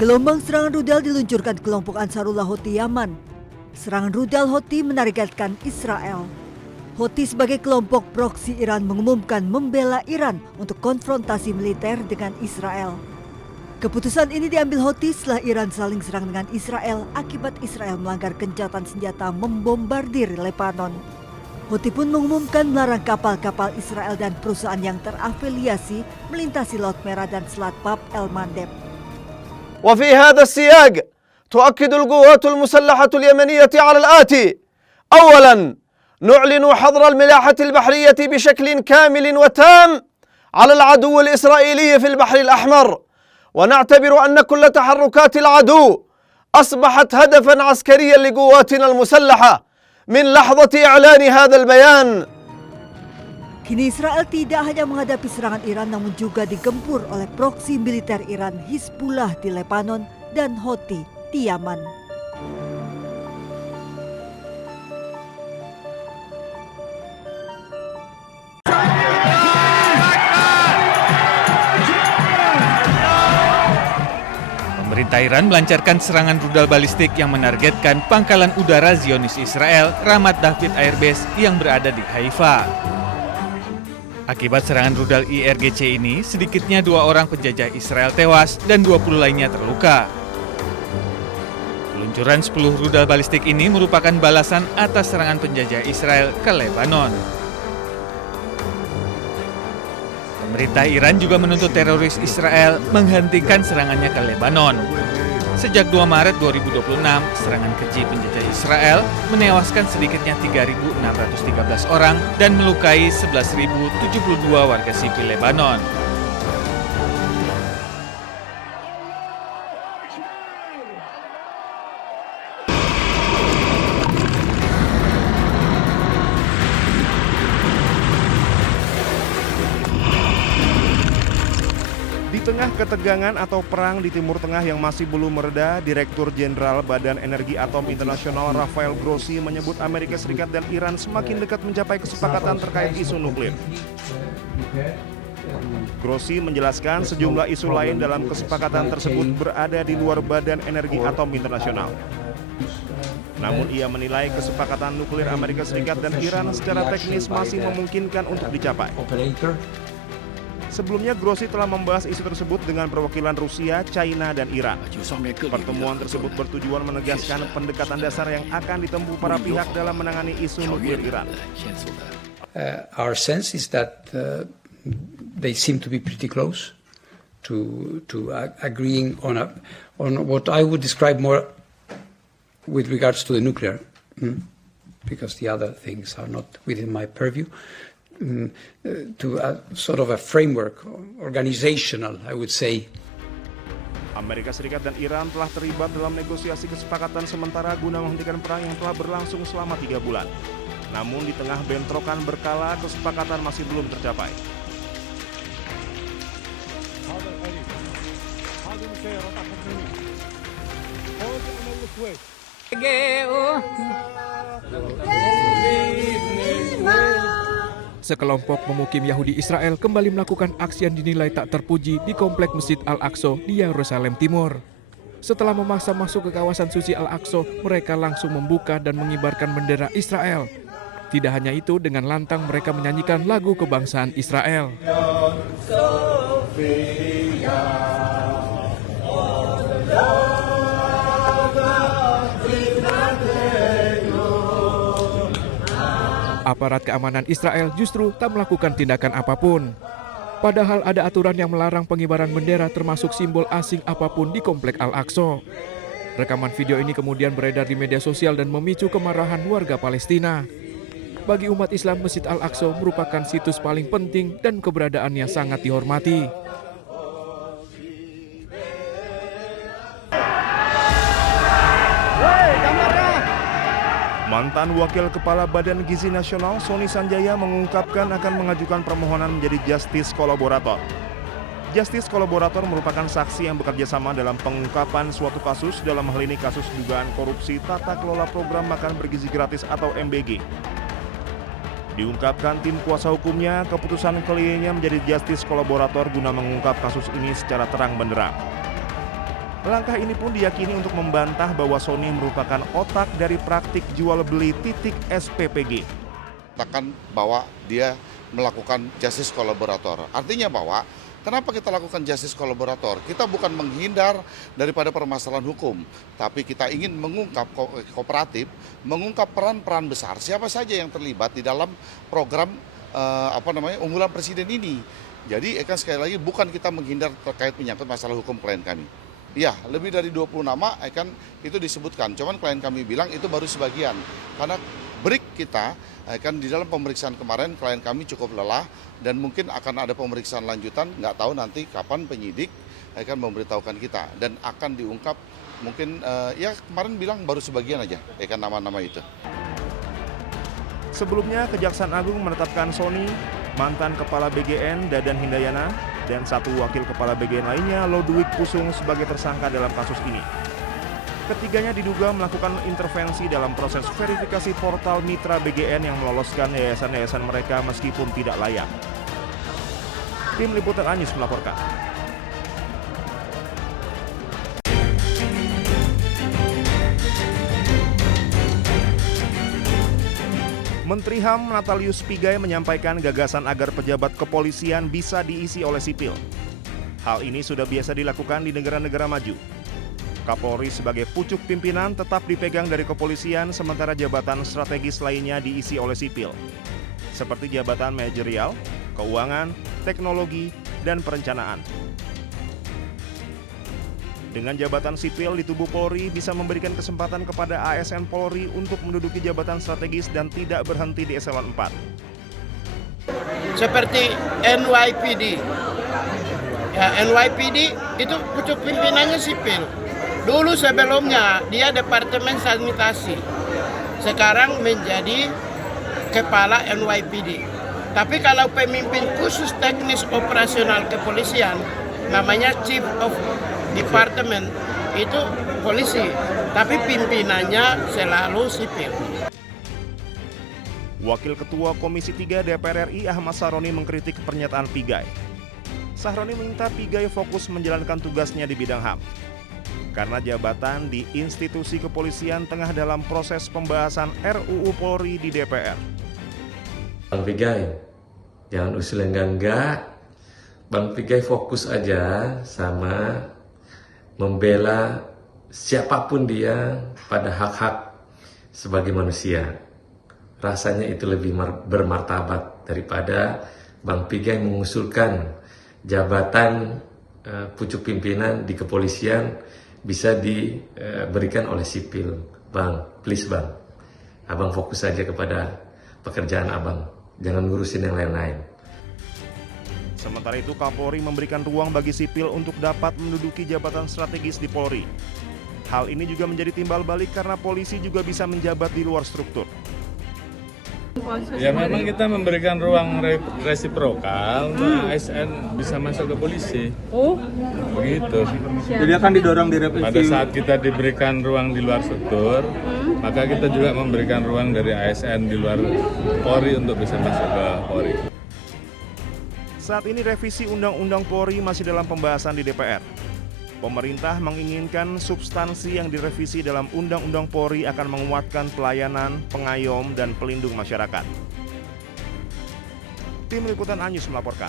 Gelombang serangan rudal diluncurkan kelompok Ansarullah Houthi Yaman. Serangan rudal Houthi menargetkan Israel. Houthi sebagai kelompok proksi Iran mengumumkan membela Iran untuk konfrontasi militer dengan Israel. Keputusan ini diambil Houthi setelah Iran saling serang dengan Israel akibat Israel melanggar gencatan senjata membombardir Lebanon. Houthi pun mengumumkan melarang kapal-kapal Israel dan perusahaan yang terafiliasi melintasi Laut Merah dan Selat Bab el-Mandeb. وفي هذا السياق تؤكد القوات المسلحة اليمنية على الآتي: أولاً، نعلن حظر الملاحة البحرية بشكل كامل وتام على العدو الإسرائيلي في البحر الأحمر، ونعتبر أن كل تحركات العدو أصبحت هدفاً عسكرياً لقواتنا المسلحة من لحظة إعلان هذا البيان. Kini Israel tidak hanya menghadapi serangan Iran namun juga digempur oleh proksi militer Iran Hizbullah di Lebanon dan Houthi di Yaman. Pemerintah Iran melancarkan serangan rudal balistik yang menargetkan pangkalan udara Zionis Israel Ramat David Air Base yang berada di Haifa. Akibat serangan rudal IRGC ini, sedikitnya 2 orang penjajah Israel tewas dan 20 lainnya terluka. Peluncuran 10 rudal balistik ini merupakan balasan atas serangan penjajah Israel ke Lebanon. Pemerintah Iran juga menuntut teroris Israel menghentikan serangannya ke Lebanon. Sejak 2 Maret 2026, serangan keji penjajah Israel menewaskan sedikitnya 3.613 orang dan melukai 11.072 warga sipil Lebanon. Di tengah ketegangan atau perang di Timur Tengah yang masih belum mereda, Direktur Jenderal Badan Energi Atom Internasional Rafael Grossi menyebut Amerika Serikat dan Iran semakin dekat mencapai kesepakatan terkait isu nuklir. Grossi menjelaskan sejumlah isu lain dalam kesepakatan tersebut berada di luar Badan Energi Atom Internasional. Namun ia menilai kesepakatan nuklir Amerika Serikat dan Iran secara teknis masih memungkinkan untuk dicapai. Sebelumnya, Grossi telah membahas isu tersebut dengan perwakilan Rusia, China, dan Iran. Pertemuan tersebut bertujuan menegaskan pendekatan dasar yang akan ditempuh para pihak dalam menangani isu nuklir Iran. Our sense is that they seem to be pretty close to agreeing on what I would describe more with regards to the nuclear, because the other things are not within my purview. To a sort of a framework, organizational, I would say. Amerika Serikat dan Iran telah terlibat dalam negosiasi kesepakatan sementara guna menghentikan perang yang telah berlangsung selama 3 bulan. Namun di tengah bentrokan berkala, kesepakatan masih belum tercapai. Sekelompok pemukim Yahudi Israel kembali melakukan aksi yang dinilai tak terpuji di komplek Masjid Al-Aqsa di Yerusalem Timur. Setelah memaksa masuk ke kawasan suci Al-Aqsa, mereka langsung membuka dan mengibarkan bendera Israel. Tidak hanya itu, dengan lantang mereka menyanyikan lagu kebangsaan Israel. Aparat keamanan Israel justru tak melakukan tindakan apapun. Padahal ada aturan yang melarang pengibaran bendera termasuk simbol asing apapun di komplek Al-Aqsa. Rekaman video ini kemudian beredar di media sosial dan memicu kemarahan warga Palestina. Bagi umat Islam, Masjid Al-Aqsa merupakan situs paling penting dan keberadaannya sangat dihormati. Mantan Wakil Kepala Badan Gizi Nasional Sony Sanjaya mengungkapkan akan mengajukan permohonan menjadi Justice Kolaborator. Justice Kolaborator merupakan saksi yang bekerja sama dalam pengungkapan suatu kasus, dalam hal ini kasus dugaan korupsi tata kelola program makan bergizi gratis atau MBG. Diungkapkan tim kuasa hukumnya, keputusan kliennya menjadi Justice Kolaborator guna mengungkap kasus ini secara terang benderang. Langkah ini pun diyakini untuk membantah bahwa Sony merupakan otak dari praktik jual beli titik SPPG. Katakan bahwa dia melakukan justice collaborator. Artinya bahwa kenapa kita lakukan justice collaborator? Kita bukan menghindar daripada permasalahan hukum, tapi kita ingin mengungkap kooperatif, mengungkap peran-peran besar siapa saja yang terlibat di dalam program unggulan presiden ini. Jadi sekali lagi bukan kita menghindar terkait menyangkut masalah hukum klien kami. Ya, lebih dari 20 nama itu disebutkan. Cuman klien kami bilang itu baru sebagian. Karena break kita di dalam pemeriksaan kemarin klien kami cukup lelah dan mungkin akan ada pemeriksaan lanjutan, nggak tahu nanti kapan penyidik akan memberitahukan kita dan akan diungkap mungkin kemarin bilang baru sebagian aja nama-nama itu. Sebelumnya, Kejaksaan Agung menetapkan Sony, mantan Kepala BGN Dadan Hindayana, dan satu wakil Kepala BGN lainnya, Lodwig Pusung, sebagai tersangka dalam kasus ini. Ketiganya diduga melakukan intervensi dalam proses verifikasi portal mitra BGN yang meloloskan yayasan-yayasan mereka meskipun tidak layak. Tim Liputan Anyus melaporkan. Menteri HAM Natalius Pigai menyampaikan gagasan agar pejabat kepolisian bisa diisi oleh sipil. Hal ini sudah biasa dilakukan di negara-negara maju. Kapolri sebagai pucuk pimpinan tetap dipegang dari kepolisian, sementara jabatan strategis lainnya diisi oleh sipil, seperti jabatan manajerial, keuangan, teknologi, dan perencanaan. Dengan jabatan sipil di tubuh Polri bisa memberikan kesempatan kepada ASN Polri untuk menduduki jabatan strategis dan tidak berhenti di eselon 4. Seperti NYPD. Ya, NYPD itu pucuk pimpinannya sipil. Dulu sebelumnya dia Departemen Sanitasi. Sekarang menjadi Kepala NYPD. Tapi kalau pemimpin khusus teknis operasional kepolisian namanya Chief of Department, itu polisi, tapi pimpinannya selalu sipil. Wakil Ketua Komisi 3 DPR RI Ahmad Sahroni mengkritik pernyataan Pigai. Sahroni minta Pigai fokus menjalankan tugasnya di bidang HAM. Karena jabatan di institusi kepolisian tengah dalam proses pembahasan RUU Polri di DPR. Bang Pigai, jangan usul yang enggak. Bang Pigai fokus aja sama membela siapapun dia pada hak-hak sebagai manusia. Rasanya itu lebih bermartabat daripada Bang Pigai mengusulkan jabatan pucuk pimpinan di kepolisian bisa diberikan oleh sipil. Bang, please Bang, Abang fokus saja kepada pekerjaan Abang, jangan ngurusin yang lain-lain. Sementara itu, Kapolri memberikan ruang bagi sipil untuk dapat menduduki jabatan strategis di Polri. Hal ini juga menjadi timbal balik karena polisi juga bisa menjabat di luar struktur. Ya memang kita memberikan ruang resiprokal, ASN bisa masuk ke polisi. Oh, begitu. Jadi akan didorong direvisi. Pada saat kita diberikan ruang di luar struktur, maka kita juga memberikan ruang dari ASN di luar Polri untuk bisa masuk ke Polri. Saat ini revisi Undang-Undang Polri masih dalam pembahasan di DPR. Pemerintah menginginkan substansi yang direvisi dalam Undang-Undang Polri akan menguatkan pelayanan, pengayom, dan pelindung masyarakat. Tim Liputan Anyus melaporkan.